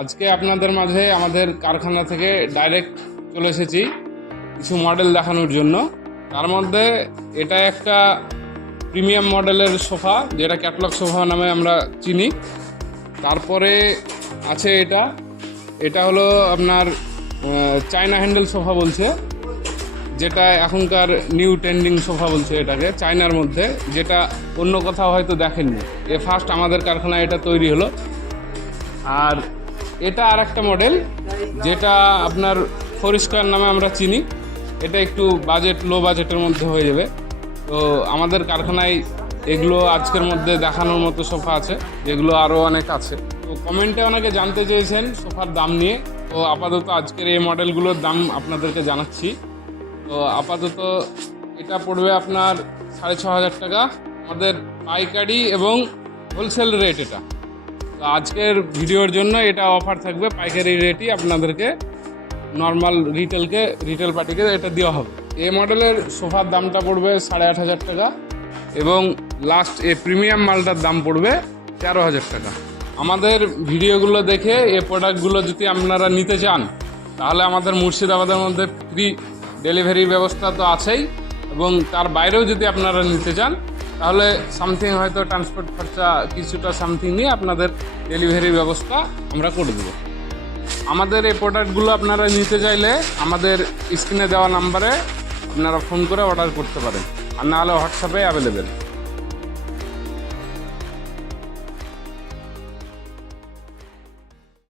আজকে আপনাদের মাঝে আমাদের কারখানা থেকে ডাইরেক্ট চলে এসেছি কিছু মডেল দেখানোর জন্য। তার মধ্যে এটা একটা প্রিমিয়াম মডেলের সোফা, যেটা ক্যাটলগ সোফা নামে আমরা চিনি। তারপরে আছে এটা হলো আপনার চায়না হ্যান্ডেল সোফা বলছে, যেটা এখনকার নিউ ট্রেন্ডিং সোফা বলছে এটাকে, চায়নার মধ্যে, যেটা অন্য কোথাও হয়তো দেখেননি। ফার্স্ট আমাদের কারখানায় এটা তৈরি হলো। আর এটা আর একটা মডেল, যেটা আপনার ফরিস্কার নামে আমরা চিনি। এটা একটু লো বাজেটের মধ্যে হয়ে যাবে। তো আমাদের কারখানায় এগুলো আজকের মধ্যে দেখানোর মতো সোফা আছে, যেগুলো আরও অনেক আছে। তো কমেন্টে অনেকে জানতে চেয়েছেন সোফার দাম নিয়ে। তো আপাতত আজকের এই মডেলগুলোর দাম আপনাদেরকে জানাচ্ছি। তো আপাতত এটা পড়বে আপনার 6,500 টাকা, আমাদের পাইকারি এবং হোলসেল রেট এটা। তো আজকের ভিডিওর জন্য এটা অফার থাকবে, পাইকারি রেটই আপনাদেরকে নর্মাল রিটেল পার্টিকে এটা দেওয়া হবে। এই মডেলের সোফার দামটা পড়বে 8,500 টাকা এবং লাস্ট প্রিমিয়াম মালটার দাম পড়বে 13,000 টাকা। আমাদের ভিডিওগুলো দেখে এই প্রোডাক্টগুলো যদি আপনারা নিতে চান, তাহলে আমাদের মুর্শিদাবাদের মধ্যে ফ্রি ডেলিভারি ব্যবস্থা তো আছেই, এবং তার বাইরেও যদি আপনারা নিতে চান, তাহলে সামথিং হয়তো ট্রান্সপোর্ট খরচা কিছুটা সামথিং নিয়ে আপনাদের ডেলিভারির ব্যবস্থা আমরা করে দেবো। আমাদের এই প্রোডাক্টগুলো আপনারা নিতে চাইলে আমাদের স্ক্রিনে দেওয়া নাম্বারে আপনারা ফোন করে অর্ডার করতে পারেন, আর নাহলে হোয়াটসঅ্যাপে অ্যাভেলেবেল।